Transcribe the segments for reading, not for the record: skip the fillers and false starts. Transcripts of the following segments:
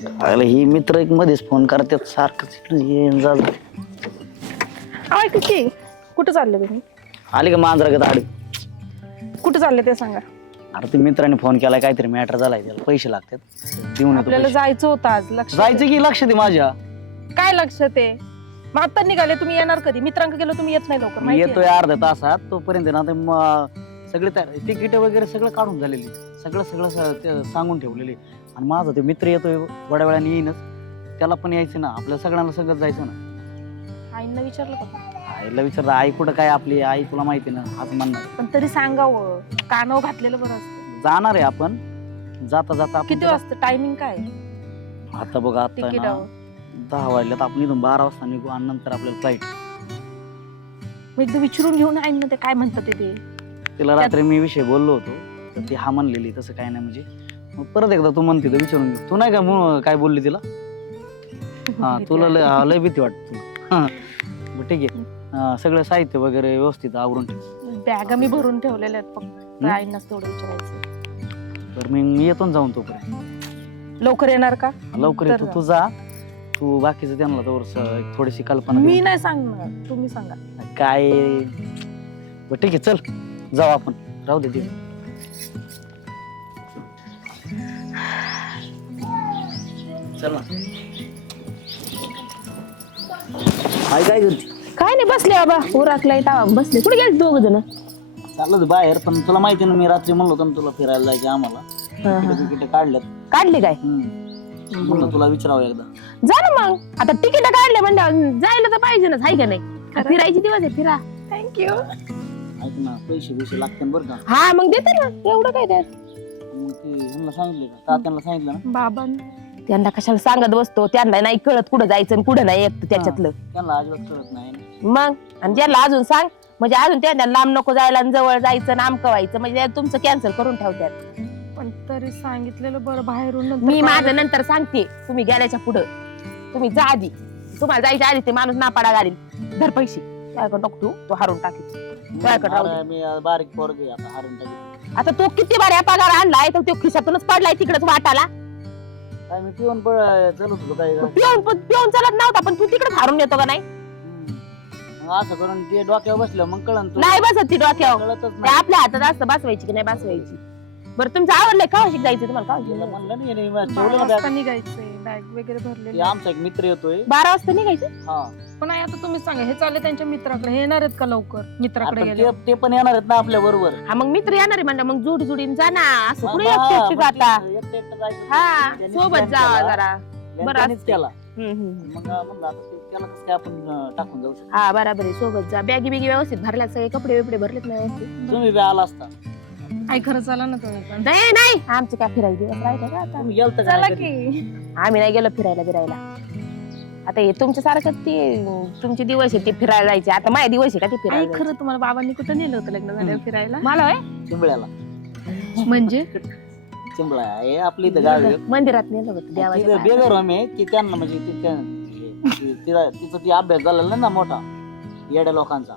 अरे ही मित्र एक मध्येच फोन करतात सारखं येऊन झालं. ऐक की कुठं चालले तुम्ही? आली का मांजरा आडी? कुठं चालले ते सांगा. अरे ते मित्राने फोन केलाय काहीतरी मॅटर झालाय त्याला पैसे लागतात देऊन येतो आपल्याला पैसे. जायचं होतं आज. लक्ष जायचं की लक्ष दे माझ्या. काय लक्ष ते मग आता निघाले तुम्ही येणार कधी? मित्रांक गेलो तुम्ही येत नाही लवकर मी माहिती येतोय अर्ध्या तासात तोपर्यंत ना ते सगळे तिकीट वगैरे सगळं काढून झालेली सगळं ते सांगून ठेवलेले. आणि माझा ते मित्र येतोय बड्या वेळाने येईनच त्याला पण यायचं ना आपल्या सगळ्यांना सगळं जायचं ना. आहे. आईंना विचारलं का? आईला विचारलं आई कुठं काय आपली आई तुला माहिती ना आज म्हणणार. पण तरी सांगावं कानावर घातलेलं बरं असतं. जाणार आहे आपण जाता जाता आपण किती वाजता टायमिंग काय? आता बघा आता ना तिकीटावर 10 वाजल्यात आपण इथून 12 वाजता निघू आणि नंतर आपल्याला फ्लाईट. मग एकदा विचारून घेऊन आईंना ते काय म्हणतात ते. तिला रात्री मी विषय बोललो होतो तर ती हा म्हणलेली तसं काय नाही म्हणजे. मग परत एकदा तू म्हणते तर विचारून घेऊ. तू नाही का काय बोलली तिला? हा तुला लय भीती वाटत तुला. ठीक आहे सगळं साहित्य वगैरे व्यवस्थित आवरून ठेव. बॅगा मी भरून ठेवलेल्या आहेत फक्त आईंनाच तेवढं विचारायचं. तर मी येतो जाऊन तोपर्यंत. लवकर येणार का? लवकर येतो तू जा. तू बाकीचं त्यांना तर थोडीशी कल्पना मी दे. नाही सांगणार तुम्ही सांगा. काय बरं ठीक आहे चल जाऊ आपण राहू दे तिथे. चल ना. काय करते? काय नाही बसले बाबा उरात लाईट बसले. कुठे गेले दोघ जण? चाललो होतो बाहेर पण तुला माहिती ना मी रात्री म्हणलो होतो ना तुला फिरायला जायचं आम्हाला. तिकीट काढल्यात. काढले काय? म्हणलं तुला विचारावं एकदा. जा ना मग. आता तिकीट काढले म्हणजे जायला तर पाहिजे ना. हाय का नाही? फिरायची दिवस आहे फिरा. थँक्यू. ऐक ना पैसे लागतील बरं का. हा मग देते ना एवढं काय त्यात. मग ते ह्यांना सांगितलं का तात्यांना सांगितलं ना. बाबांना त्यांना कशाला सांगत बसतो. त्यांना नाही कळत कुठं जायचं आणि कुठं नाही येत त्याच्यातलं. त्यांना अजिबात कळत नाही. मग आणि ज्याला अजून सांग म्हणजे अजून त्यांना लांब नको जायला आणि जवळ जायचं नामकं व्हायचं म्हणजे तुमचं कॅन्सल करून ठेवतात. पण तरी सांगितलेलं बरं बाहेरून. मी माझं नंतर सांगते. तुम्ही गेल्याच्या पुढं तुम्ही जा आधी. तुम्हाला जायच्या आधी ते माणूस नापाडा घालील. धर पैसे त्याकडे नको तो हारून टाकील. मी बारीक पोरगी आता हारून टाकी. आता तो किती बाऱ्या पगार आणलाय तर तो खिशातूनच पडलाय तिकडेच वाटाला. काय मी पिऊन चलत होतो काय पिऊन चालत नव्हता पण तू तिकडेच हारून येतो का नाही? असं करून ते डोक्यावर बसलं मग कळन तू. नाही बसत ती डोक्यावर. कळतच ते नाही. आपल्या हातात असतं बसवायची की नाही बसवायची. बरं तुमचं आवडलंय का जायचं तुम्हाला? तिला म्हणलं नाही ठेवलं ना बॅग. निघायचंय बॅग वगैरे भरलेली. ते आमचा एक मित्र येतोय. 12 वाजता निघायचं. हा पण आता तुम्ही सांगा हे चालले त्यांच्या मित्राकडे. हे येणार आहेत का लवकर? मित्राकडे आता गेले ते पण येणार आहेत ना आपल्या बरोबर. हा मग मित्र येणार आहे म्हणजे मग जोडी जोडीने जा ना. असं कुठे एकटे जाता. एकटं जायचं. हा त्यांनी सोबत plan जावा केला. जरा. बरं त्यांनीच असते. केला. मग म्हणलं आता त्याला कसं काय आपण टाकून जाऊ शकतो. हा बरोबर आहे सोबत जा. बॅगी बिगी व्यवस्थित भरल्यात सगळे कपडे बिपडे भरलेत नाही व्यवस्थित. तुम्ही बी आला असता. आई खरं चला ना तुम्ही पण. नाही आमचे काय फिरायला दिवस राहिले का आता? तुम्ही गेलता का चला नाही कधी? की. आम्ही नाही गेलो फिरायला बिरायला. आता हे तुमच्यासारखं ते तुमचे दिवस आहे ते फिरायला जायचे. आता माझे दिवस आहे का ते फिरायला जायचे? खरं तुम्हाला बाबांनी कुठं नेलं होतं लग्न झाल्यावर फिरायला? मला होय चिंबळ्याला. म्हणजे चिंबळा आहे आपली इथं गाव आहे. मंदिरात नेलं होतं देवाच्या तिथं पाया. बेगर आहे की त्यांना म्हणजे तिचा ती अभ्यास झालेला ना मोठा येड्या लोकांचा.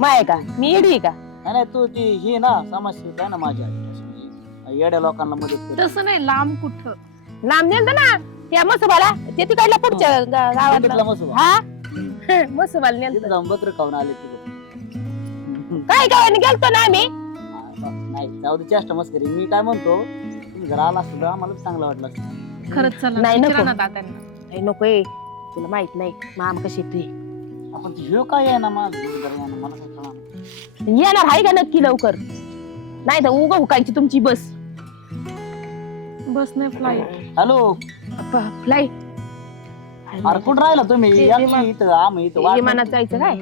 माय का मी येडी आहे का? नाही तू ती ही ना समाजसेविका आहे ना माझ्या म्हणजे येड्या लोकांना मदत कर. तसं नाही लांब कुठं. नाम नेलं ना त्या मसोबाला ते तिकडल्या पुढच्या गावातला. मसोबा. हा मसोबाला नेलं. तिथं जाऊन बत्र खाऊन आले तिथं. काय गावाने गेलतो ना आम्ही. नाही जाऊ दे चेष्टा मस्करी. मी काय म्हणतो तुम्ही जर आला असतं तर आम्हाला चांगलं वाटलं असतं. खरंच चला नाही, विचारा नको. ना तात्यांना. नाही नको आहे. तुला माहित नाही माम कशी ती आपण ह्यो काय आहे ना माझं जरा मला काय कळणार. येणार आहे का नक्की लवकर? नाही तर उगा हुकायची तुमची बस. बस नाही फ्लाईट. हॅलो फ्लाईट अरे कुठं राहिला तुम्ही? या की इथं आम्ही इथं वाट विमानात जायचं काय?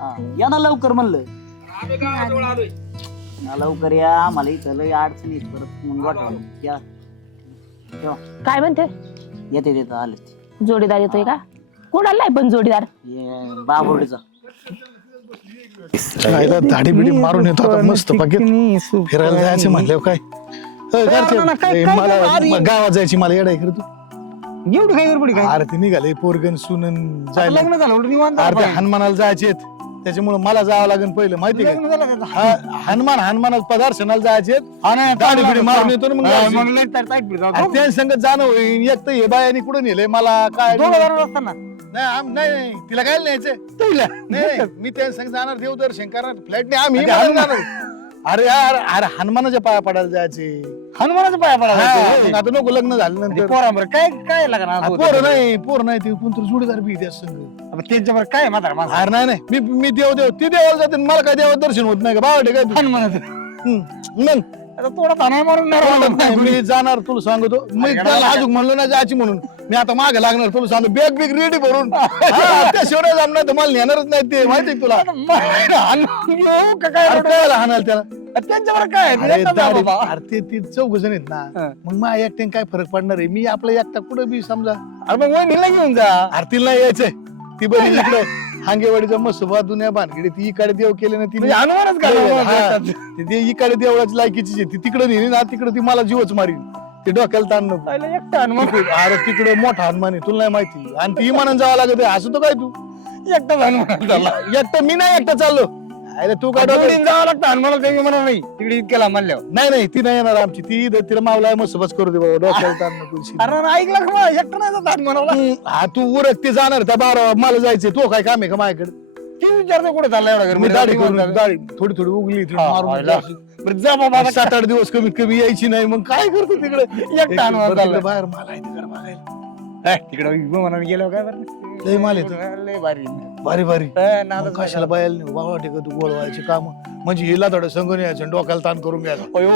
हा, या ना लवकर म्हणलं. या लवकर या आम्हाला इथं लय अडचण येत परत मग वाटलं या ठेवा. काय म्हणते? येते आले जोडीदार येतोय का? कोणाला नाही पण जोडीदार बाबुर्डीचा. दाढी बिडी मारून येतो आता मस्त बागेत फिरायला जायचं म्हणल्यावर काय मला गावात जायची मला येडाय कर तू. एवढं काय गडबडी काय? अरे ते निघाले पोरगण सुनन जायला लग्न झालं एवढं निवांत अरे ते हनुमानाला जायचे त्याच्यामुळे मला जावं लागेल पहिलं माहिती लग्न झालं त्याचं. का हनुमानात पदार्शनाला जायचे हा नाही, दाढी बिडी मारून येतो ना मग हा, जायचं. मग लय तर ताईट बिडी जाऊ. आणि त्या संगत जाणं होईल एक तर हे बायानी कुठं नेलंय मला काय दोघं जण असताना. नाही तिला काय न्यायचं तुला. नाही मी त्या संग जाणार देवदर्शन करणार फ्लाईटने आम्ही अरे हिमालयात हनुमान- जाणार. अरे यार अरे हनुमानाच्या पाया पडायला जायचे हनुमानाच्या पाया पडायला हा, लागतो. मग आता नको लग्न झालं आणि नंतर पोरांबरोबर काय लागणार पोर नाही ते कोणतरी जोडीदार बी त्या संग त्यांच्यावर काय म्हातारा माणसं. अरे नाही मी देव ती देवाला जाते आणि मला काय देवात दर्शन होत नाही का बाबा काय तू? हनुमानाचं. मग आता थोडा ताना मारून नाही राहिला. नाही, मी जाणार तुला सांगतो मी त्याला अजून म्हणलो ना जायची म्हणून मी आता मागे लागणार तुला सांगतो बॅग रेडी भरून हा, त्याशिवाय जमणार तर मला नेणारच नाही ते माहिती आहे तुला हनुमान येऊ का काय अरे काय हाणाल त्याला त्यांच्यावर काय अरे एकटाच दाढी- बाबा. अरे ते चौघ जण आहेत हा. ना मग माझ्या एकट्याने काय फरक पडणार आहे मी आपला एकटा कुठं बी समजा अरे मग वहिनीला घेऊन जा. आरतीला नाही यायचंय ती बरी इकडे हांगेवाडीचा मस्त दुनिया बांधगिडी ती इकडे देव केले ना ती म्हणजे हनुमानच घालवला. इकडे देवळाची लायकीची आहे. ती तिकडे नेली ना तिकडे ती मला जीवच मारीन ते डोक्याला ताण नको पहिलं एकटा हनुमान अरे तिकडे मोठा हनुमान आहे तुला नाही माहिती आणि ती इमानानं जावं लागत आहे असं तो काय तू एकटाच हनुमान झाला. एकटा मी नाही एकटा चाललो अरे तू काय डोक्यात- जोडीनं जावं लागतं हनुमानाला काही म्हणा नाही तिकडे इतक्याला म्हणल्यावर. नाही ती नाही येणार आमची ती तिला मावला मस्त बस करू दे बाबा डोक्याला ताण नको अरे ऐकलं का मग? एकटा नाही जात हनुमानाला. हा तू उरक ते जाणार त्या बारा मला जायचंय तो काय काम आहे का माझ्याकडे किती विचारतो कुठे चालला एवढा मी दाढी गडबडीत? करून दाढी थोडी उगली थोडी हा, मारून व्हायला. टाकली. बरं जा बाबा आता 7-8 दिवस कमीत कमी यायची नाही मग काय करतो तिकडे एकटा हनुमान बरं, चालला. तिकडे बाहेर मला आहे तिकडे बघायला तिकडे विमानाने गेलो काय बरं? लय माल येतो. लय भारी भारी नादच मग कशाला बायाला नाही बाबा ठेका तू गोळवायचे काम म्हणजे हिला थोडं संघ यायचं आणि डोक्याला ताण करून घ्यायला अयो,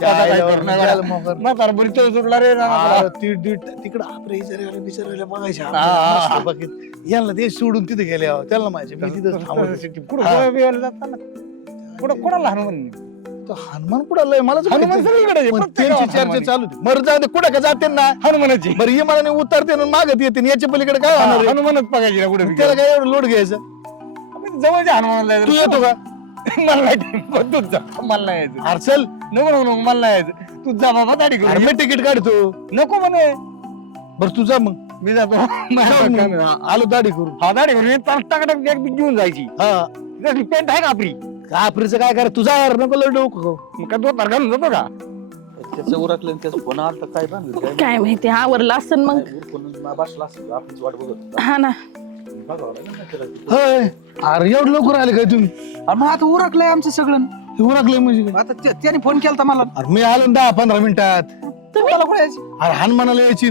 त्या आता काय आईला करणार? द्यायला मोकर. म्हातारा बरी तो सुटला रे अरे तिकडं आपल्या इचारायला बिचारायला बघायचे हा. मस्त बाकीत. यांना ते सोडून तिथे गेले अहो. त्याला माहिती मी तिथं थांबलो. कुठं हा. गोव्या बिव्याला जाताना कुठं कोणाला हनुमान तो हनुमान कुठं लय मला हनुमान सगळीकडे आहे. प्रत्येक त्यांची गावात चर्चा हनुमान चालू होती मर जाते कुठं का जाते ना हनुमानाची बरं ये मला उतरते ना मागत येते याच्या पलीकडे काय होणार आहे? हनुमानच बघायची ना कुठे त्याला काय एवढं लोड घ्यायचं जवळच्या हनुमानाला तू येतो का मला नाही पण तूच जा मला नाही यायचं अरे चल नको नको नको मला नाही यायचं तू जा बाबा दाढी अरे करू मी तिकीट काढतो नको म्हणे बरं तू जा मग मी जातो जाऊ मग. आलो दाढी करू हा दाढी करून टाकटाक बॅग बी घेऊन जायची हा पेंट आहे का आपली कापरीचं काय करा तुझा यार नको लय डोकं खाऊ. मग काय दोन तार घालून जातो का त्याचं उरकलं आणि त्याचं फोन आलता काय बांधलं काय काय माहिती आवरलं असं मग बसला असं आपलीच वाट बघत हा ना बघावं लागेल ना त्याला. होय अरे एवढं लवकर आले काय तुम्ही अरे मग आता उरकलंय आमचं सगळं हे उरकलंय म्हणजे आता त्याने फोन केलता मला अरे मी आलो ना 10-15 मिनिटात तुम्हाला कुठे यायची अरे हनुमानाला यायची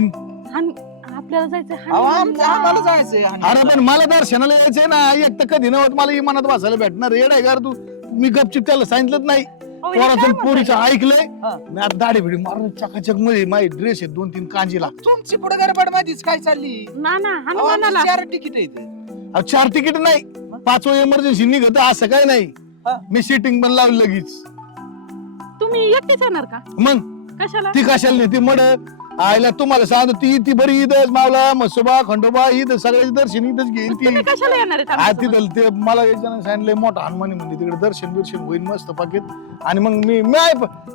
आपल्याला जायचं अहो, आम्हाला जायचंय अरे पण मला दर्शनाला यायचंय ना एक तर कधी नव्हत मला इमानात बसायला भेटणार येडाय का रे तू मी गपचिप त्याला सांगितलंच नाही पोराचं पोरीचं ऐकलंय हा. मी आता दाढी बिडी मारून चकाचक मध्ये माझी ड्रेस आहे 2-3 कांजीला तुमची पुढे गडबड माहितीच काय चालली ना ना अहो, आमची हनुमानाला 4 तिकीट आहेत 4 तिकीट नाही 5 इमर्जन्सी निघत असं काय नाही हा. मी सिटिंग पण लावली लगेच तुम्ही एकटेच येणार का मग कशाला ती कशाला नाही ती मड आईला तुम्हाला सांगतो ती बरी इथंच मावला मसोबा खंडोबा इथं सगळ्याचे दर्शन इथंच घेईल ती तुम्ही कशाला येणार आहेत आज आमच्यासोबत? तिथं ते मला एक जण सांगितलंय मोठा हनुमानी म्हणजे तिकडे दर्शन बिर्शन होईल मस्त पाकीत आणि मग मी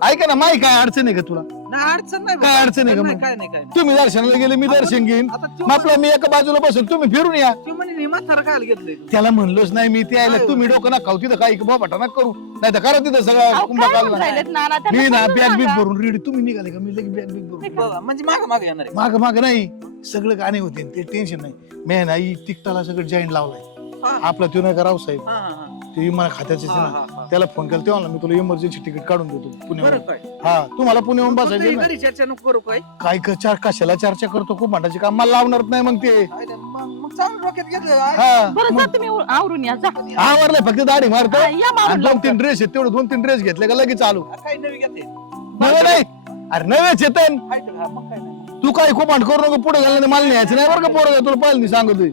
ऐका ना माही काय अडचण आहे का तुला नाही अडचण नाही काय अडचण आहे का नाही, मग? काय नाही काय नाही. तुम्ही दर्शनाला गेले मी दर्शन घेईन आता तो मग आपलं मी एका बाजूला बसून तुम्ही फिरून या तो म्हणे म्हातारा काय घेतलंय त्याला म्हणलोच नाही मी ते यायला तुम्ही डोकं ना खाऊ तिथं काही बाबा ना करू नाही तर करा तिथं सगळं अहो, कुंभा काय म्हणून काढला राहिलेत नाना? त्यांना मी ना समजून बॅग बिग सांगा. भरून रेडी तुम्ही निघाले का मी लगेच बॅग बिग भरून बघा, म्हणजे माग येणार आहे माग माग नाही सगळं गाणे होते ते टेन्शन नाही मी नाही तिकटाला सगळं जॉईंट लावलाय हा. आपला तो नाही का रावसाहेब हा, हा, हा. ते विमान खात्याचे हा, हा, हा. त्याला फोन केला तेव्हा मी तुला इमर्जन्सी तिकीट काढून देतो बरं पुण्यावर काय हा तुम्हाला पुण्याहून फक्त बसायचे ही ना घरी चर्चा नको करू काय काय कशाला चर्चा करतो खूप भांडायचे काम मला लावणार नाही मग ते मग चांगलं डोक्यात घेतलं हा बरं जा तुम्ही आवरून या जा आवरलंय फक्त दाढी मारतो हा, या मारून आणि लवकर. 2-3 ड्रेस आहेत तेवढे 2-3 ड्रेस घेतले का लगेच चालू काही नवी घेते नवे नाही अरे नवे चेतन मग काय नाही तू काय खूप भांड करू नको पुढे घालणार मला न्यायचं नाही बरं का पोरं तुला पाहिलं मी सांगतोय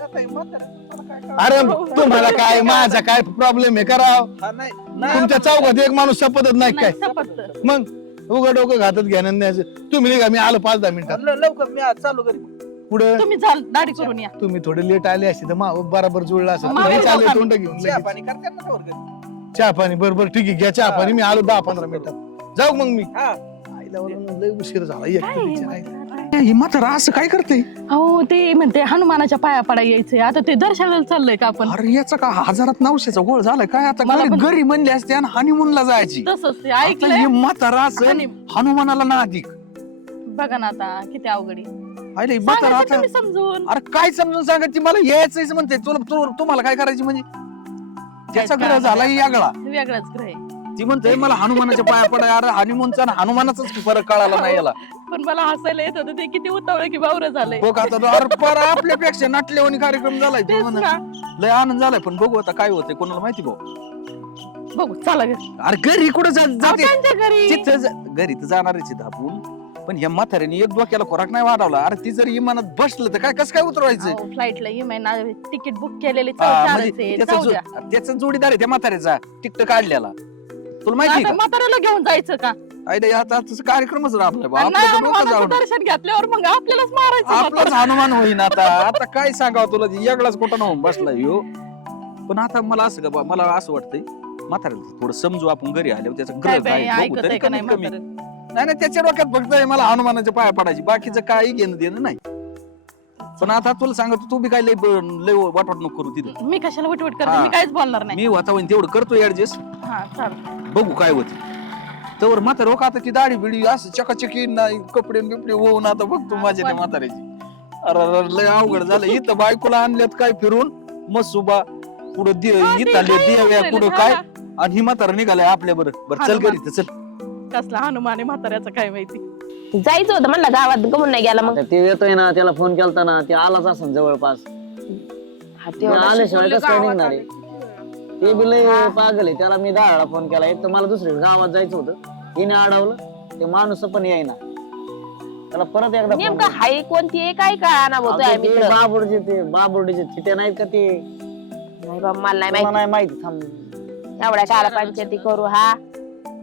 आता हे म्हातारा, तुम्हाला काय कळलं? अरे तुम्हाला काय माझा काय प्रॉब्लेम आहे कराव हा, नाही नाही, तुमच्या चौकात एक माणूस शपथच नाही काय नाही, सपटतं. मग उघड डोकं घातच घेणं न्यायचं तुम्ही निघा मी आलो 5-10 मिनिटात लवकर मी आज चालू करी पुढे तुम्ही चाल दाढी करून या तुम्ही थोडे लेट आले असते तर बरोबर जुळला असं मागे तुम्ही चालले जाऊ तोंड घेऊन चहा लगेच. पाणी करते ना वर घरी. चहा पाणी बरोबर ठीक आहे घ्या चहा पाणी मी आलो 10-15 मिनिटात जाऊ मग मी हा आईला वरून लय उशीर झाला एक काय तर हे तिच्या आई. म्हातारा? ही म्हातारा असं काय करते? हो ते म्हणते हनुमानाच्या पाया पडा यायचंय आता ते दर्शनाला चाललंय का आपण अरे याचा का 1000-900चा गोळ झालाय काय? आता मला पण- घरी म्हणली असते आणि हनीमूनला जायची. तसंच ते आता ऐकलंय हे म्हातारा असं हनुमानाला ना अधिक. बघा ना आता किती अवघड आहे. अरे म्हातारा सांगायचं आता तुम्ही समजून अरे काय समजून सांगायची मला यायचंच म्हणते. तुम्हाला काय करायची म्हणजे? त्याचा ग्रह झाला यागळा. वेगळाच ग्रह आहे. ती म्हणते मला हनुमानाच्या पाया पडाय. अरे हनुमानचा आणि हनुमानाचाच फरक कळाला नाही याला. पण मला हसायला येत होतं ते किती उतावळं की बावरं झालंय. बघ आता अरे पर आपल्यापेक्षा नटलेवानी कार्यक्रम झालाय तो तेच म्हणा. ना. लय आनंद झालाय पण बघू आता काय होतंय कोणाला माहिती भाऊ. बघू चला घरी. अरे घरी कुठं जाते त्यांच्या घरी तिथं घरी तर जाणारच आहेत आपण. पण ह्या म्हाताऱ्याने एक डोक्याला खोराक नाही वाढवला. अरे ती जर इमानात बसलं तर काय कसं काय उतरवायचं? फ्लाईटला महिना तिकीट बुक केलेले म्हणजे त्याचा जोडीदार आहे त्या म्हाताऱ्याचा तिकट काढलेला. तुला माहिती आहे का? म्हाताऱ्याला घेऊन जायचं का अरे आता तसं कार्यक्रमच राहतोय बा. नाही, आपलं तर डोकं हनुमानाचं जाऊ नये. दर्शन घेतल्यावर मग आपल्यालाच मारायचं आपलाच हनुमान होईन आता. आता काय सांगावं तुला वेगळाच कुठं होऊन बसलाय ह्यो. पण आता मला असं का बा मला असं वाटतंय म्हाताऱ्याला थोडं समजू आपण घरी आल्यावर त्याचं काय ग्रह बाई, काय बघू ऐकत तरी आहे का नाही कमीत कमी. म्हातारं? नाही त्याच्या डोक्यात फक्त आहे मला हनुमानाच्या पाया पडायची. बाकीचं काही घेणं देणं नाही. पण आता तुला सांगतो तू बी काय लय वाटवाट नको करू तिथं. मी कशाला वटवट करते हा. मी काहीच बोलणार नाही. मी होता होईन तेवढं करतो ऍडजस्ट. हा चालेल. बघू काय होत. तर म्हातारा हो आता ती दाढी बिडी असं चकाचकी नाही कपडे बिपडे होऊन आता बघतो माझ्या त्या म्हाताऱ्याची. अरे लय अवघड झालं. इथं बायकोला आणल्यात काय फिरून मसुबा पुढं हा, ते इथं काय देव्या असेल, पुढं हा, काय हा. आणि ही म्हातारा निघालाय आपल्या बरं चल हनुमान. घरी तर चल. कसला हनुमान आहे म्हाताऱ्याचं काय माहिती. जायचं होतं म्हणलं गावात गमून नाही गेला मग. आता ते येतोय ना त्याला फोन केलता ना ते आलाच असेल जवळपास. हा, तेवढं आल्याशिवाय कसं काय गावात निघणार आहे? ते बी लय पागल आहे. त्याला मी 10 वेळा फोन केला. एक तर मला दुसरी गावात जायचं होतं हिने अडवलं. ते माणूस पण येईना. त्याला परत एकदा phone नेमकं केला. हाय कोणती आहे काय का ना अहो, बोलतोय आम्ही ते इकडं. बाबुर्डीचे चिट्या नाहीत का ते? नाही बाबा मला नाही तुला माहिती. नाही माहिती थांब. एवढ्या काला पंचायती करू हा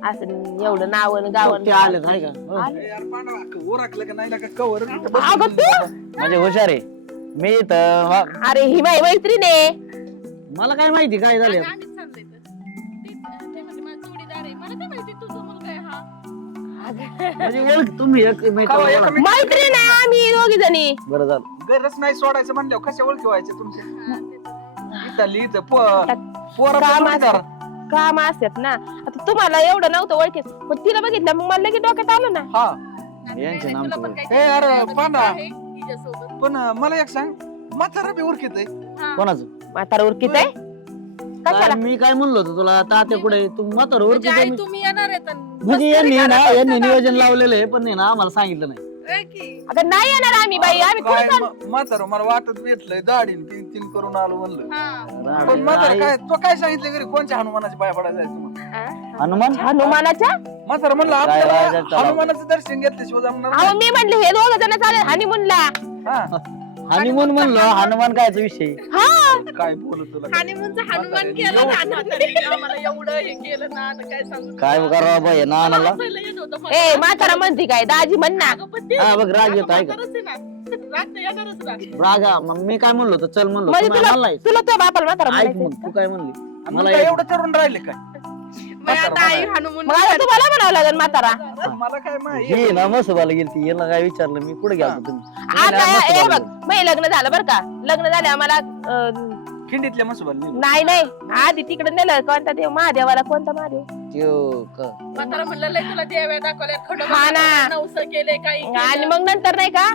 असं एवढं नावन गावन ते आले हाय का? हो. यार पांडवा ओरखलं का नाही का कवर अगं तू म्हणजे हुशार आहे मी तर. अरे ही माझी मैत्रीण आहे. मला काय माहिती काय झालं. म्हणजे ओळख तुम्ही एकमेकाला. मैत्रीण आहे आम्ही दोघी जणी. बरं झालं. गरज नाही सोडायचं म्हणल्यावर कशा ओळखी व्हायच्या तुमच्या? इथं इथं पोरं काम पण जोडीदार. काम असतात ना. आता तुम्हाला एवढं नव्हतं ओळखीत पण तिला बघितलं मग मला लगेच डोक्यात आलं ना. हा यांचे नाम ठेवू. ए अरे पांडवा पण मला एक सांग म्हातारा बी ओळखीत आहे. कोणाचं? म्हातारा उरकीत आहे कशाला. काय मी काय म्हणलो होतो तुला तात्या कुठे तू म्हातार ओळखी आई तुम्ही येणार आहेत म्हणजे यांनी नियोजन लावलेलं आहे पण ना आम्हाला सांगितलं नाही. आता नाही येणार आम्ही बाई आम्ही काय कुठं चाललो? म्हातारा मला वाटत भेटलंय दाढी तीन तीन करून आलो म्हणलं. पण म्हातारा नाही. काय तो काय सांगितलं घरी कोणच्या हनुमानाच्या पाया पडायला जायचं म्हणून? हनुमान हनुमानाच्या म्हातारा म्हणलं काय आपल्याला राजाचं हनुमानाचं दर्शन घेतल्याशिवाय जमणार अहो नाही. मी म्हणले हे दोघ जण चालेल हनीमूनला. हा हनीमून म्हणलो हनुमान कायचा विषय. हा काय बोलत तुला हनुमान केलं ना म्हातारीने आम्हाला एवढं हे केलं ना आता काय सांगू. काय करावं बाई ना आणाला. हसायला येत होतं मला. ए म्हातारा म्हणते काय दाजी म्हण ना. अगं पण ते हा बघ राग येत आहे का? म्हातारच आहे ना. राग तर येणारच ना. रागा मग मी काय म्हणलो होतो चल म्हणलो म्हणजे तुम्ही तुला आणालाय. तुला तो बापाला म्हातारा ऐक म्हणायचं. मग तू काय म्हणली आणि मला मग काय एक- एवढं तरुण राहिले काय? मग आता आई हनुमान मग आता तुम्हाला म्हणावं लागेल म्हातारा. मला काय ही ना मसोबाला गेलती याला काय विचारलं मी कुठे गेलो तुम्ही. आता हे बघ मग लग्न झालं बरं का. लग्न झालं आम्हाला खिंडीतल्या मसोबाला नेलं. नाही आधी तिकडे नेलं कोणता देव महादेवाला कोणता महादेव. त्यो क- म्हातारा म्हणलं लय तुला देव्या दाखवल्या हा ना. नवस केले काही आणि मग नंतर नाही का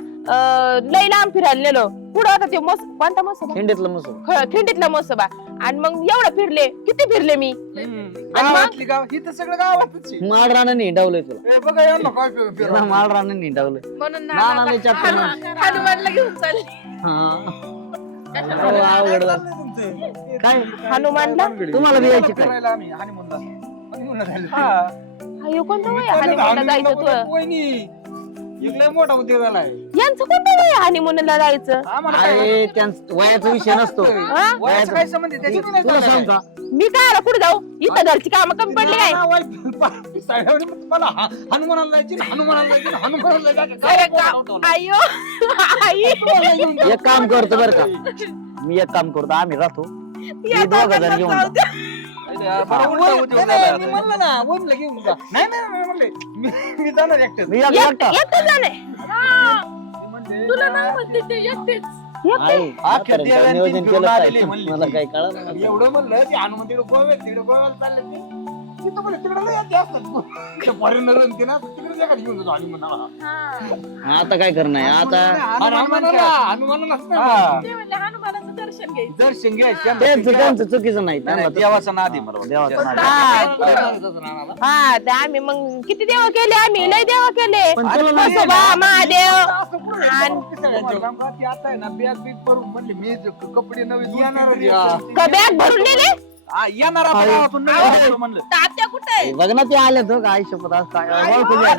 लई लांब फिरायला नेलो. पुढं होता ते कोणता मसोबा खिंडीतलं मसोबा. खिंडीतला मसोबा. आणि मग एवढं फिरले किती फिरले मी. गावातली गाव इथं सगळं गावातच आहे. माड रानाने हिंडावलंय तुला. ए बघा यांना काय त्याला माड रानाने हिंडावलंय. म्हणून नानाने चप्पल मार. हनुमानला घेऊन चालली. हा. अहो, अवघड झालं. काय हनुमानला तुम्हाला बी यायची काय? फिरायला आम्ही हनीमूनला. हनीमूनला जायला. हा. अयो कोणतं वय हनीमूनला जायचं तू. इकडे मोठा उद्योग झालाय. यांचं कोणतं वय हनीमूनला जायचं. आम्हाला काय अरे त्यांचा वयाचा विषय नसतो. हा? वयाचं काय संबंध आहे? त्याच्यात नाही तुला सांग चाललंय. का मी काय आला पुढे जाऊ इथं घरची कामं कमी पडली काय. मला हनुमानाला जायची ना, हनुमानाला जायची ना, हनुमानाला जायची. अरे का- अयो आई एक काम करतो बरं का मी एक काम करतो आम्ही राहतो हे दोघं जण घेऊन जा. मला उलटा उद्योग झालाय आता. मी म्हणलं ना वनला घेऊन जा. नाही नाही नाही म्हणले मी जाणार एकटं. मी एक एकटा. एकटं जाणे. म्हणते तुला नाही म्हणते ते एकटेच. आई, अख्ख्या म्हाताऱ्याने देवाने नियोजन तीन केलं फिरून काय? आलेली म्हणली मला ती. काय कळलं एवढं म्हणलं की हनुमान तिकडे गोव्याला चालले ते तिथं म्हणे तिकडे लय यादी असतात फॉरेनर ते ना तिकडे जगात घेऊन जातो हनुमानाला आता काय करणार आता हनुमानालाच ना ते म्हणले हनुमानाचं दर्शन घ्यायचं. दर्शन घ्यायचं त्यांचं चुकीचं नाही त्यांना तसं- देवाचं नादी मला देवाचं नाद. हा ते आम्ही मग किती देव केले आम्ही लय देव केले पण तुला नाही म्हसोबा, महादेव आता आहे ना बॅग बिग भरून म्हणले मी कपडे नवीन येणार का बॅग भरून नेले येणार आपण गावातून नवीन घेतो म्हणलं तात्या कुठे आहे? बघ ना ते आले तो काय शपथ आज काय ओळखू द्या.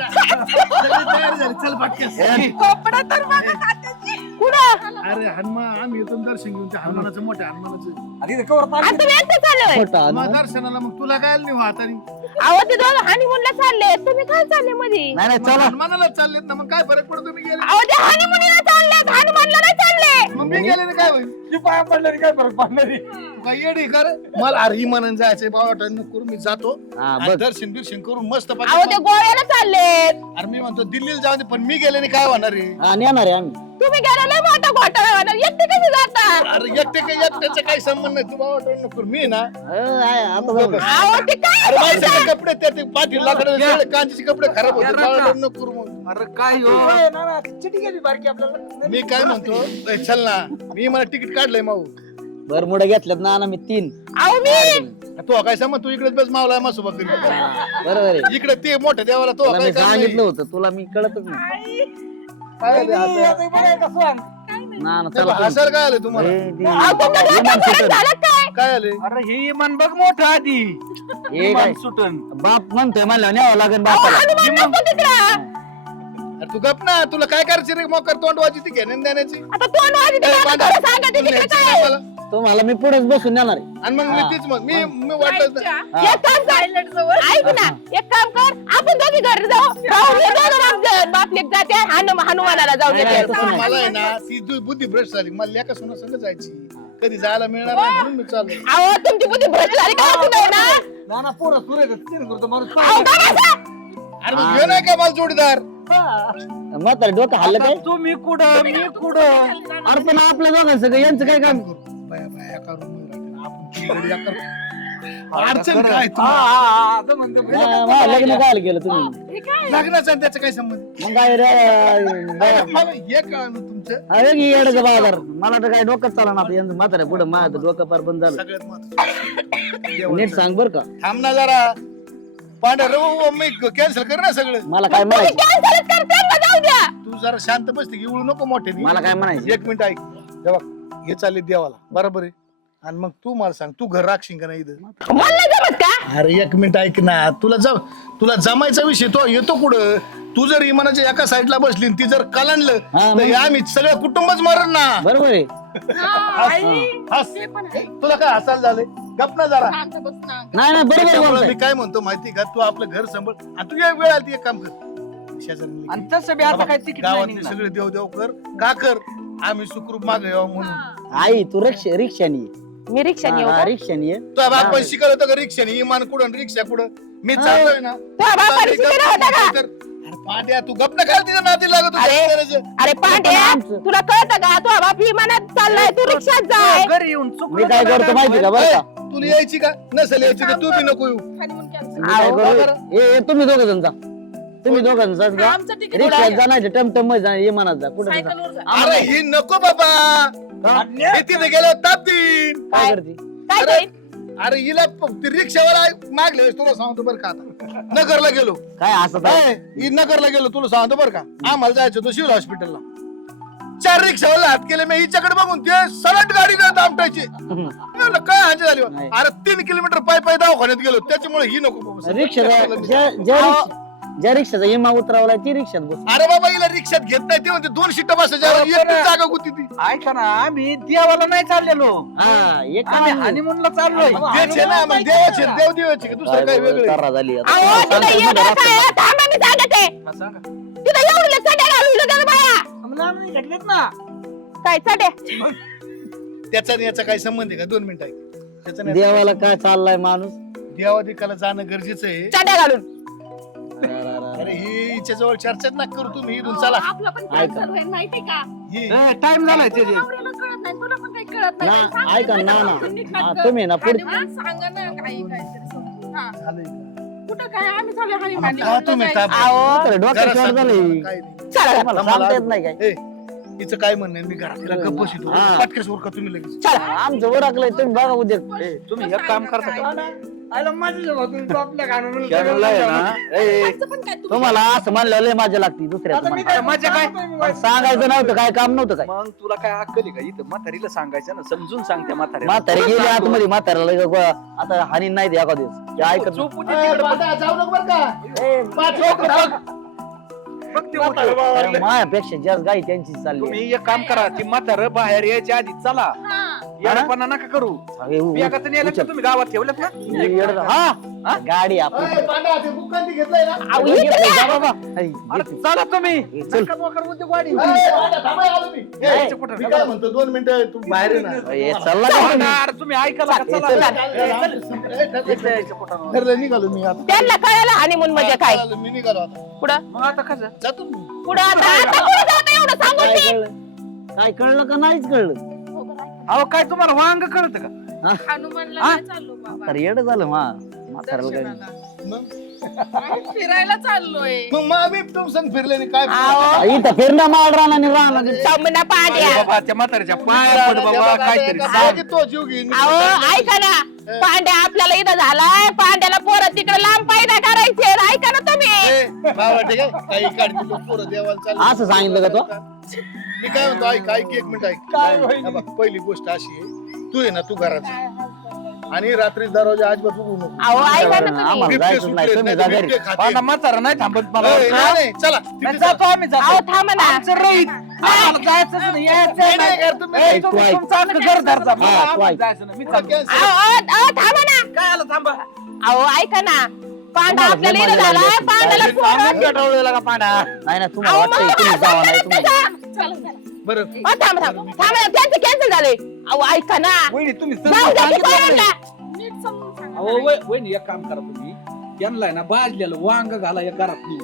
कपडे तर बघा तात्याची. कुठं अरे हनुमान आम्ही येतो दर्शन घेऊन त्या हनुमानाचं मोठ्या हनुमानाचं आधी ते कवर आता तुम्ही एकटं चाललोय खोटं मग हनुमान. दर्शनाला मग तुला काय नाही हाताने अहो ते दोघं हनीमूनला चालले तुम्ही काय चालले मध्ये नाही नाही चला हनुमानाला चाललेत ना मग काय फरक पडतो मी गेले अहो ते हनीमूनला चालले हनुमानला नाही चालले मग मी गेले ना काय होईल ती पाया पडलं काय फरक पडणार तू काय येडी कर मला अरे इमानानं जायचंय बाबा करून मी जातो हा आणि बघ दर्शन बिर्शन करून मस्त अहो ते गोव्याला चाललेत अरे मी म्हणतो दिल्लीला जाऊ दे पण मी गेले नाही काय होणार आहे हा नेणार आहे आम्ही तुम्ही गेला लय मोठा घोटाळा होणार एकटे कसे जाता अरे एकट्याचा काही संबंध नाही तू बाबा नको मी ना आता जाऊ दे. अहो ते काय अरे माणसाचे कपडे त्या पाठी लाकडे कांजीचे कपडे खराब होते बाबा नको करू मग अरे काय हो चिठी गेली बारकी आपल्याला मी काय म्हणतो ए, चल ना मी मला तिकीट काढलंय माऊ भरमुडं घेतल्यात ना मी 3 अहो मी तू काय समज तू इकडेच बस मावला मासोबा करी बरोबर आहे इकडे ते मोठ्या देवाला तो तुला काय मी काम सांगितलं नाही. होतं तुला मी कळतच नाही काय ते हसायला? ना ते चला हसायला काय आलं तुम्हाला अहो तुमचं डोक्यात फरक झालं काय काय आले अरे हे इमान बघ मोठं आधी हे इमान काय सुटन बाप म्हणतोय म्हणलं न्यावं लागेल अहो बापाला हनुमान नको तिकडं अरे तू गप ना तुला काय करायची रे मग तोंड वाजी ती घेण्यान देण्याची आता तोंड वाजते ए, आता पांढरा, खरं सांगा ते तू तिकडे न्यायची काय नाही मला. तुम्हाला मी पुढेच बसून नेणार आहे आणि मग मी हा. तीच मग मी वाटलं एक काम कर Toilet जवळ. ऐक ना एक काम कर आपण दोघी घरी जाऊ राहून ये दोघं बापजण. बाप लेक जाते हनुमानाला जाऊ नाही, देते तसं नाही. मला आहे ना ती बुद्धी भ्रष्ट झाली मला लेका सुना संग जायची कधी जायला मिळणार नाही म्हणून मी चाललो अहो तुमची बुद्धी भ्रष्ट झाली का असं नाही ना नाना पोरं सुरे करतो माणूस अहो का असं? अरे मग घेऊ नाही का मला जोडीदार म्हातारे डोकं हल्लं काय तुम्ही कुठं मी कुठं अरे पण आपल्या दोघांचं काय यांचं काय काम बाया बाया एका room वर राहते. आपण तिघडी एका अडचण काय तुम्हाला? मला लग्न काय केलं तुम्ही लग्नाचा आणि त्याचा काय संबंध मग काय रे मला हे कळलं तुमचं अरे की येडचं बाजार मला तर काय डोकं चालणार आता यांचं म्हातारे पुढे माझं डोकं पार बंद झालं सगळ्यात महत्त्वाचं नीट सांग बर का थांब ना जरा पांढरा मी कॅन्सल कर ना सगळं मला काय म्हणायचं कॅन्सलच करते ना, जाऊ द्या तू जरा शांत बसते की उळू नको मोठे मला काय म्हणायचं एक मिनिट ऐक हे बघ हे चालले देवाला बरोबर आहे आणि मग तू मला सांग तू घर राखशील का नाही इथं मला नाही जमत का अरे एक मिनिट ऐक ना तुला जमायचा विषय तो येतो कुठं तू जर इमानाच्या एका साईडला बसली आणि ती जर कलांडलं हा, तर हे आम्ही सगळं कुटुंबच मरण ना बरोबर आहे हस. तुला काय हसायला झालंय गप ना जरा शांत बस ना. नाही नाही बरोबर त्याच्यामुळं बोलतोय. मी काय म्हणतो माहिती का तू आपलं घर सांभाळ आणि तू एक वेळ आली एक काम कर शेजारी आणि तसं बी आता काय तिकीट नाही गावातले निघणार. सगळे देव देव कर का कर आम्ही सुखरूप मागे यावं म्हणून आई तू रिक्षानी ये. मी रिक्षाने येऊ का? रिक्षानी ये तुझ्या बापाने शिकवलं होतं का रिक्षाने इमान कुठं आणि रिक्षा कुठं मी चाललोय ना तुझ्या बापाने शिकवलं होतं का? अरे पांड्या तू गप ना काय तिच्या नादी लागत होती अरे. शेजाऱ्याचं. अरे पांड्या तुला कळतं का तू बाप विमानात चाललाय तू रिक्षात जाय घरी येऊन मी चुकलं काय तर करतो माहिती का बरं ए, का तुला यायची का नसेल यायची का तू बी नको येऊ honeymoon cancel. मी काय करू ए, तुम्ही दोघं जण जा तुम्ही दोघं जण जा आमचं तिकीट रिक्षात जा नाही टमटम मध्ये जा इमानात जा कुठे सायकलवर जा. अरे ही नको बाबा हे तिथे गेल्यावर ताप देईन काय करते काय अरे, ते? अरे हिला ती रिक्षावाला मागले तुला सांगतो बरं का आता नगरला गेलो काय असं ए, ही नगरला गेलो तुला सांगतो बरं का आम्हाला जायचं होतं शिव हॉस्पिटलला 4 रिक्षावाला हात केले मी हिच्याकडे बघून ते सलट गाडी दामटायची म्हणलं, काय हांजी झाली नाही. अरे 3 किलोमीटर पाय दवाखान्यात गेलो त्याच्यामुळे ही नको बाबा. रिक्षा ज्या रिक्षाचा इमा उतरावला ती रिक्षात बस अरे बाबा हिला रिक्षात घेत नाही ते म्हणते 2 सीट बसायच्या एकटीच जागा होती ती ऐका ना आम्ही देवाला नाही चाललेलो हा एक आम्ही हनीमूनला चाललोय तेच आहे ना मग देवाचे देव देवाचे का दुसरं काय वेगळं आहे? तारा झाली आता. अहो तिथं सांगतो येडं मला काय रस्त्यात. थांबा मी सांगते हा, सांगा. तिथं एवढं चड्या घालून गेलं बाया मग आम्ही घेतलेत ना काय चड्या त्याचा आणि याचा काय संबंध आहे का 2 मिनिटं ऐक त्याचा आणि याचा देवाला काय चाललाय माणूस देवादिकाला जाणं गरजेचं आहे चड्या घालून अरे ही लेकीच्या जवळ चर्चा ना करू तुम्ही इथून चला आपलं पण कॅन्सल होईल माहिती का ही. टाइम झालाय त्याचे नवऱ्याला कळत नाही तुला पण काही कळत नाही ना, सांग ऐका ना, ना, ना. आपण नीट हा, नाटकं. तुम्ही ना पुढे आणि मग सांगा ना काही काहीतरी समजून. हा. झालंय. कुठं काय आम्ही चालू हनी हा, तुम्ही ताप- अहो डोक्यात जरा शॉर्ट झाले सांग, काही नाही. चला मला सांगता येत नाही काय ए, हिचं काय म्हणणं आहे? मी घरात तिला गप्प बसतो हा. पटकस उरका तुम्ही लगेच आमचं ओळखलंय तुम्ही बघा उद्या तुम्ही एक काम करता का आयला माझ्या भातून तो आपल्या कानावर कॅनलला आहे ना त्याचं पण काय तुम्ही तुम्हाला असं म्हणलं लय माझ्या लागते दुसऱ्या आता मी तुम्हाला. काय मजा काय? पण सांगायचं नव्हतं काय काम नव्हतं काय मग तुला काय अक्कल आहे का इथं म्हातारीला सांगायचं ना समजून सांगते म्हातारीला म्हातारी गेली आतमध्ये म्हाताऱ्याला आता हानी नाही द्या एका दिवस ते ऐकत चूप होती ए, तिकडं. बाबा, जाऊ नको बरं का पाच लोकं थांब. बघ ते होतं. नाही. मायापेक्षा जास्त गाई त्यांची चालली तुम्ही एक काम करा ती म्हातार बाहेर यायच्या आधी चला येडपणा नका करू बियागात नेलं का तुम्ही गावात ठेवलं का हा गाडी आपण ए, पांडा, ते बुक्कांती घेतलंय ना अहो, हे घेतलंय, जा बाबा. अरे चला तुम्ही ए, चल. नका नोकर उद्योग वाढीन. ए, पांडा, थांबा, आलो मी. ए, यायचं कुठं? मी काय म्हणतो 2 मिनिटं तू बाहेर ये ना ए, चला का तुम्ही? अरे तुम्ही ऐकायला का? चला, चल. चला. ए, इथं यायचं कुठं? ठरलं निघालो मी आता त्यांना कळलं हनीमून म्हणजे काय चालेल, मी निघालो आता पुढं मग आता कसं जातो मी. पुढं आता पुढं जातं एवढं सांगून काय दे. कळलं काय कळलं का नाहीच कळलं अहो काय तुम्हाला वांग कळत का हनुमानला हा? नाही चाललो बाबा तर येड झालं म्हाताऱ्याला काय दर्शनाला. मग आम्ही फिरायला चाललोय मग मग आम्ही तुमचं फिरले नाही काय अहो, इथं फिरणं माल राहणार आणि राहणार समना अरे पाड्या बाबा त्या म्हातारीच्या पाया पड बाबा काहीतरी सांग. तो जीव घेईन अहो ऐका ना पांड्या आपल्याला इथं झालाय पांड्याला पोरं तिकडे लांब पायदा करायचे ऐका ना तुम्ही ए, बाबा, ठीक आहे काही काढते लोक पोरं देवाला चालले. असं सांगितलं का तो? मी काय म्हणतो ऐक ऐक 1 मिनिट ऐक हा बघ, पहिली गोष्ट अशी आहे तू आहे ना तू घरात आणि रात्री दरवाजा अजिबात उघडू नको अहो ऐका ना तुम्ही आम्हाला बिबटे जायचं नाही सुटलेत, तुम्ही नाही जा तर घरी बिबटे खातील. पांडा म्हातारा नाही थांबत मला ए, नाही, नाही, चला नाही, तिथे जा. जातो आम्ही अहो जातो थांबा ना आमचं रहित आम्हाला जायचंच नाही यायचं नाही, नाही. नाही, यार, तुम्ही ए, ऐक, तुम्ही तू ऐक. तुमचं अख्खं घर धरता. मला हा, तू आम्हाला ऐक. जायचं नाही. मी पुढं चाललो. cancel. अहो थांबा ना काय आलं थांबा अहो ऐका ना पांडा तुम्हाला आपल्याला लय इथं मजा झालाय लागली. पांड्याला पोरं पेटवलेला का पाण्या नाही ना तुम्हाला अहो, वाटतंय मग तुम्ही मला जावा नाही सांगा तुम्ही ना चला चला बरं अहो, थांबा त्यांचं कॅन्सल झालंय अहो ऐका ना वहिनी तुम्ही जाऊ समजून द्या की सांगितलं नाही. पोरांना. नीट समजून सांगा अहो वहिनी एक काम करा तुम्ही त्यांना आहे ना भाजलेलं वांग घाला या घरात मी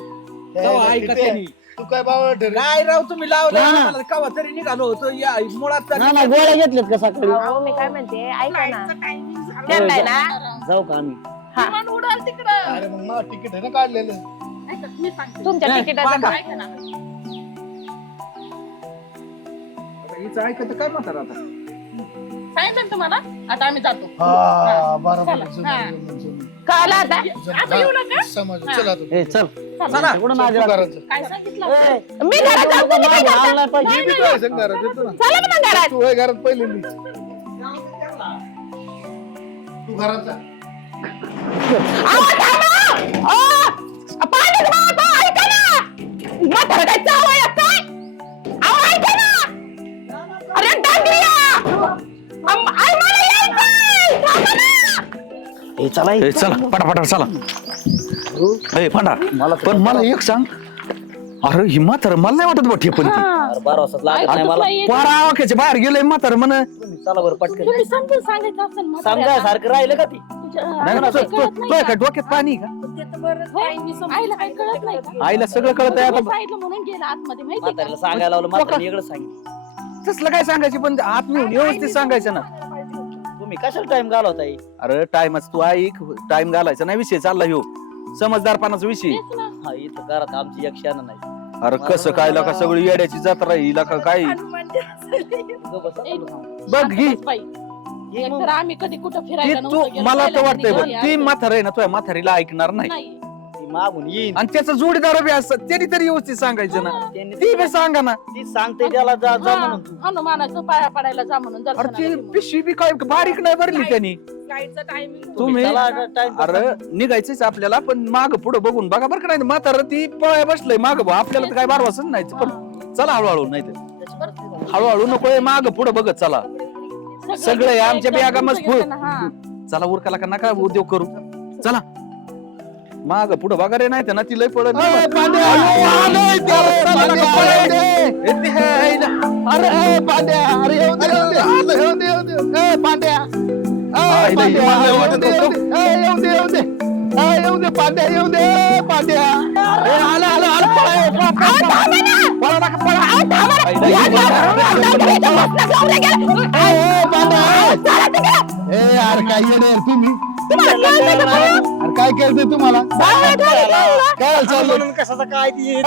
तेव्हा ऐका तिथे. त्यांनी तू काय बाबा ठरलं? काय राव तुम्ही लावलं ना, ना. आम्हाला कवा तरी निघालो होतो या मुळात ना ना गोळ्या घेतल्यात का सकाळी अहो मी काय म्हणते ऐका ना फ्लाईटचं टायमिंग झालं. त्यांना आहे ना जाऊ का आम्ही विमान उडाल तिकडं अरे मग मला तिकीट आहे ना काढलेलं ऐका, मी सांगते तुमच्या नाही, तिकिटाचं पांडा. काय? ऐका ना हिचं ऐकत काय म्हणतात आता सांगितलं ना तुम्हाला आता आम्ही जातो हा बरोबर चला. हा. कळलं आता आता येऊ नका समज चला तू ए चल चला. कुठं नादी लागते? घराचं. काय सांगितलं ए, मी घरात जाऊ तुम्ही काय करता? आणलाय पाहिजे. मी बी तुला सांग घरात येतो ना चला ना मग घरात तू आहे घरात पहिले मी तू घरात जा अहो, थांबा! अहो, पांड्याचं बाबा, ऐका ना! म्हातारं काय चावं आहे काय? अहो, ऐका ना! अरे, डांगरिया! आई, मला यायचंय! थांबा ना! ए, चला ए. चला पटापटा चला ए पांडा मला पण मला एक सांग अरे ही म्हातार मला नाही वाटत बा ठेपण ती अरे 12 वाजता लागत नाही मला पारा आवाक्याच्या बाहेर गेलंय म्हातार म्हण तुम्ही चला बरं पटकन तुम्ही समजून सांगायचं असेल सांगा सारखं राहिलं का ती तुझ्या काय डोक्यात पाणी आहे का आईला काही कळत नाही का? आईला सगळं कळत आहे आता सांगितलं म्हणून गेला आतमध्ये माहिती म्हाताऱ्याला सांगायला लावलं म्हाताऱ्याने वेगळं सांगितलं तसलं काय सांगायची पण आत नेऊन व्यवस्थित सांगायचं ना तुम्ही कशाला टाइम घालवताय अरे टाइमच तू ऐक टाइम घालायचा नाही विषय चालला ह्यो समजदारपणाचा विषय हा इथं घरात आमची एक शान नाही अरे कसं काय का सगळी येड्याची जत्रा हिला का काय गं बसा, तुला सांगतो. बघ ही एकतर आम्ही कधी कुठं ती फिरायला तू नव्हतं गेलो. मला तर पहिल्या वाटतंय बघ घरी ती आलो. म्हातार आहे ना तुझ्या म्हातारीला ऐकणार नाही नाही. ती मागून येईन आणि त्याचं जोडीदार बी असतं त्यांनी तरी व्यवस्थित सांगायचं ना त्यांनी ती बी सांगा ना ती सांगते त्याला जा जा हा, म्हणून तू हनुमानाचं पाया पडायला जा म्हणून अरे दर्शनाला ती घे म्हणून. पिशवी बी काय बारीक नाही भरली त्यांनी फ्लाईटचं टायमिंग तुम्ही चला टाइम अरे निघायचंच आपल्याला पण माग पुढे बघून बघा बरं का नाही म्हातार ती पळाय बसलंय माग आपल्याला तर काय बारवासच नाही पण चला हळूहळू नाही तर हळूहळू नको माग पुढे बघत चला सगळं आहे, आमच्या बॅगा मजबूत. चला उरकाला का नका उद्योग करू चला माग पुढे बघा रे नाही तर ना ती लय पडत अरे पांड्या अरे येऊ दे येऊ दे आलं, येऊ दे येऊ दे ए पांड्या ए, आईला पांड्या, इमान लय येऊ वाटत दे, येऊ होतं. दे. ए, येऊ दे येऊ दे ए, येऊ दे पांड्या येऊ दे पांड्या ए, आलं आलं आलं पळा, ए, पळा, पळा, पळा. पळा नका, पळा. ए, पांड्या, ए. ए, अरे काय येणे तुम्ही अरे काय करते तुम्हाला काय चाललं म्हणून कशाचं काय ती ए,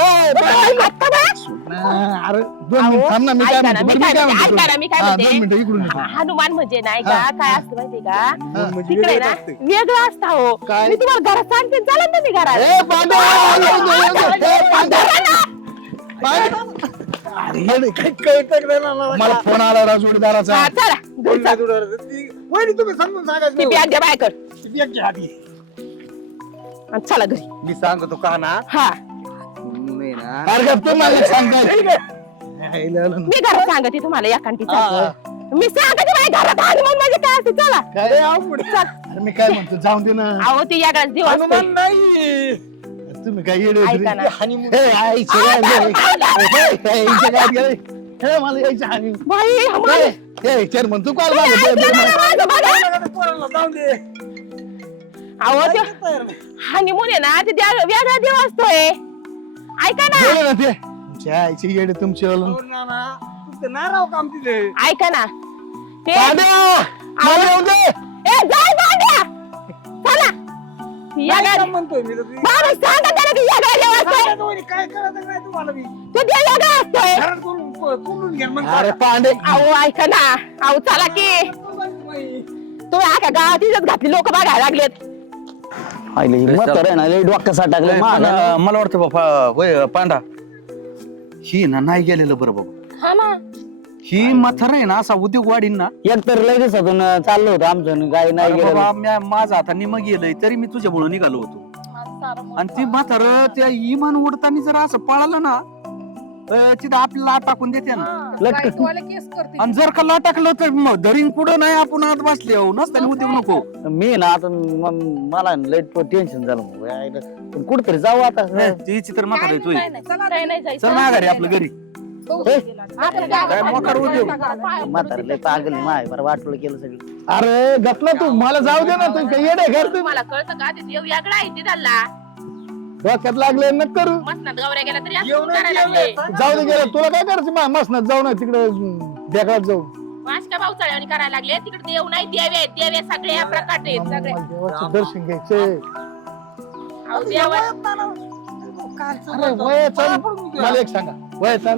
अरे 2 मिनिट थांब ना मी काय ऐका ना, म्हणतो मी बरं, काय म्हणते, मी काय हा, म्हणते. 2 मिनिटं इकडून येतो. हनुमान म्हणजे नाही का काय असतं माहितीये का म्हणजे तिकडे वेगळंच ना असते. वेगळं असतं हो काय? मी तुम्हाला घरात सांगते चला ना मी घरात ए, पांड्या, येऊ दे, येऊ दे. ए, पांड्या. पांड्या. अरे येणे, काय कळतं का नाही मला? मला फोन आला राव जोडीदाराचा हा, चला बोल नाही तुला. वहिनी तुम्ही समजून सांगायचं ती नाही. बॅग घ्या बायकर ती बॅग घ्या आधी. आणि चला घरी मी सांगतो का ना हा नाही ना अरे गप्प तुम्हाला एक सांगताय मी घरात सांगते तुम्हाला एकांटीचा मी सांगते माझ्या घरात हनुमान म्हणजे काय असते चला काय अरे मी काय म्हणतो जाऊन दे ना अहो ती यागळाच दिवस हनुमान नाही तुम्ही काय येडे होते ऐका ना. रे? ए, आईचे काय गेले? ए, आईचे काय गेले? ए, मला यायची हानी. बाई हनुमान. ए, चेअरमन, तू काय तुम्ही मागं ऐकलं पळत ना नाही? माझं बघा. पोराला जाऊन दे अहो ते हनीमून आहे ना ते वेगळा दिवस असतोय ऐका ना गेले ना ते तुमच्या आईचे येडे तुमचे वालून. हो ना ना. तुमचं नाही राव काम तिथे ऐका ना ते पांड्या, मला येऊन दे. ए जाय बांड्या चला काय काम म्हणतोय मी तर ती- बाबा सांगा त्याला की वेगळा दिवस असतोय सांगायचं वहिनी, काय करायचं नाही तुम्हाला मी तो ते वेगळा असतोय घरात करून घ्या मग अरे पांडे अहो ऐका ना अहो चला की तुम्ही आका गावात इज्जत घातली लोक बघायला लागलेत आईले ही म्हातारं आहे ना लय डोक्यासाठी टाकलं पण, माझ्या. मला वाटतं बाबा होय पांडा ही ना नाही गेलेलं बरं बाबा हा ना ही म्हातारा आहे ना असा उद्योग वाढीन ना एक तर लय दिवसातून चाललं होतं आमचं गाय नाही अरे गेलं बाबा माझा आता निम गेलंय तरी मी तुझ्यामुळे निघालो होतो आणि ती म्हातार त्या इमान उडताना जर असं पळालं ना तिथं आपल्याला लाट टाकून देते ना लटक आणि जर का लाट टाकलं तर मग धरीन पुढं नाही आपण आत बसले हो नसताना उद्योग नको मी ना आता मला लय टेन्शन झालं मग. आईला, पण कुठतरी जाऊ आता तिची तर म्हातारा आहे तुझी काय नाही जायचं. चल ना घरी आपलं घरी आपण काय मोकार उद्योग म्हातारं लय पागल आहे, माय बरं वाटलं केलं सगळं. अरे गपला तू मला जाऊ दे ना तू काय येडे घर तू तुम्हाला कळतं का ते देव वेगळा आहे ते झाला डोक्यात लागले न करू मसनात गवऱ्या गेला तरी असं जेवण करायला लागले. जाऊ दे गेलं तुला काय करायचं मसनात जाऊ ना तिकडे देगळात जाऊ वाशका भाऊचाळ्याने करायला लागले तिकडे देव नाही देव आहे देव आहे सगळे या प्रकारचे आहेत, सगळे देवाचं दर्शन घ्यायचे अहो, देव आहे. अरे वयाचा मला एक सांगा वयाचा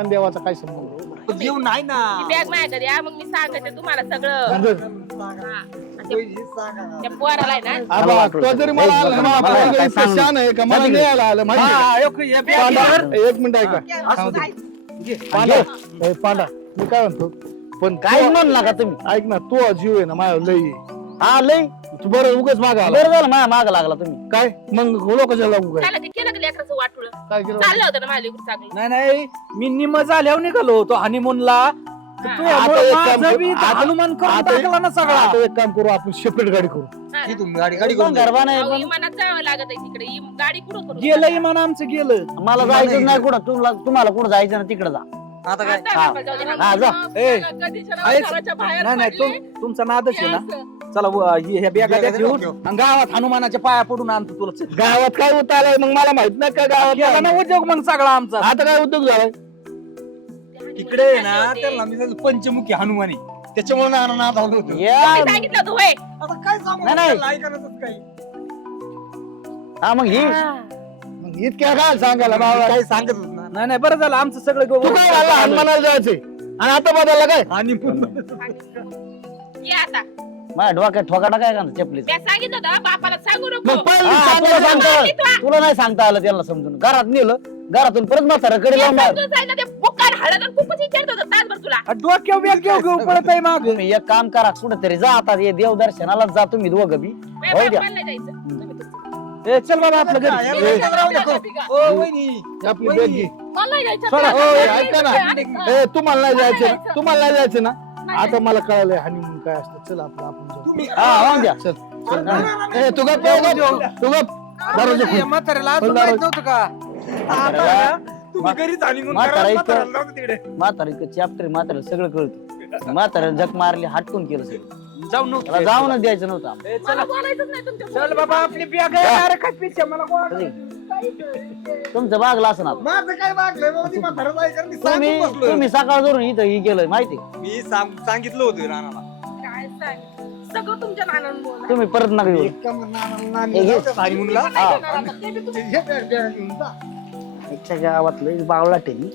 आणि देवाचा काय संबंध देव नाही ना ती बॅग माझ्याकडे या मग मी सांगते तुम्हाला सगळं हा. आणि त्या पोराला आहे ना अरे बा, तो जरी मला आला ना, मला मला काय इतकं सांगू? शान आहे का मला नाही आला माहिती आहे हा, का? एक मिनिट ऐका सांगतो. पांडा ए, पांडा मी काय म्हणतो पण काय तू- म्हणू नका तुम्ही. ऐक ना तू जीव आहे ना माझ्या लई आहे. हा लय तू बरं उगाच मागा आला बरं झालं माझ्या माग लागला तुम्ही. काय मग लोकांच्या लागू काय त्याला ते केलं का लेकराचं वाटुळ काय केलं चाललं होतं ना माझ्या लेकरू चांगलं नाही नाही मी निम झाल्यावर निघालो होतो हनीमूनला हा. आता एक काम करू. हनुमान करून आता- टाकला ना सगळा आता एक काम करू आपण सेपरेट गाडी करू हा. इथून गाडी पण गरबा नाही अहो, पण विमानात जावं लागत आहे तिकडे गाडी कुठं करू गेलं इमान आमचं गेलं मला जायचं नाही कुठं तुम्हाला कुठं जायचं ना तिकडे जा. आता काय आता आपण जाऊ दे. हा जा. ए, कधीच्या आहेच. घराच्या बाहेर नाही नाही पडले. तुमचा नादच आहे ना असं. चला ह्या बॅगा द्या बॅगा घेऊन घेऊ. आणि गावात हनुमानाच्या पाया पडून आणतो तुला चल. गावात काय उतारलाय मग मला माहित नाही का गेला गावात ना उद्योग मग सगळा आमचा आता काय उद्योग झालाय तिकडे आहे ना त्याला मी त्याला पंचमुखी हनुमानी त्याच्यामुळे ना नाद आलो होतो या मी सांगितलं होतं होय आता काय सांगू नाही, नाही. त्याला ऐकायलाच काही हा मग ही मग इतक्या काय सांगायला बाबा काही सांगत होत ना नाही नाही बरं झालं आमचं सगळं तू काय झालं हनुमानाला जायचंय आणि आता बदलला काय आणि ये आता माझ्या डोक्यात ठोका टाकाय का चपली मी सांगितलं होतं बापाला सांगू नको मग पहिलं तुला सांगायचं. सांगता आलं तुला नाही सांगता आलं त्याला समजून घरात नेलं घरातून परत म्हाताऱ्याकडे मी लावून बाहेर. समजून सांगितलं ते बुक्कान हळद आणि खूपच विचारत होतं तासभर तुला डोक्यावर बॅग घेऊ पळत आहे माग तुम्ही एक काम करा कुठेतरी जा आता हे देवदर्शनाला जा तुम्ही दोघं बी मी होऊ द्या. बापाला नाही जायचं तुम्ही तुमचं. चल बाबा आपलं घरी आपली बॅग घे मला नाही जायचं. सोडा. मला ओय, नाही ऐका ना. जायचं. ए तुम्हाला नाही जायचं नाही ना? जायचं. तुम्हाला नाही जायचं ना नाही आता मला कळालंय हनीमून काय असतं चल आपलं आपण जाऊ हा होऊन द्या चल चल ए तू गप तू गप दरवाजा खोल. म्हाताऱ्याला अजून खोल माहित दरवाजा. नव्हतं का तुम्ही घरीच आणि मग म्हातारा घरात इतकं- म्हाताऱ्याला जाऊ दे तिकडे म्हातारा इतकं चॅप्टर म्हातारा सगळं कळतं म्हाताऱ्याला जग मारली हटकून केलं सगळं जाऊ त्याला नव्हतं जाऊनच द्यायचं नव्हतं आम्हाला. मला बोलायचंच नाही तुमच्या चल बाबा आपली बॅग अरे काय पिच्छा मला गोळा तुमचं बागला असं ना माझं काय मागलंय बाबा ती म्हातारं जायचं मी तुम्ही सांगून बसलोय. तुम्ही सकाळ धरून इथं ही केलंय माहिती मी सांगितलं होतं राणाला काय सांग सगळं तुमच्या नानानं बोला तुम्ही परत नका येऊ एक का म्हणा, हे घे. honeymoonला? नाही घेणार आता. ते बी तुम्ही हे बॅग घेऊन जा. गावातलं बावळा टेनी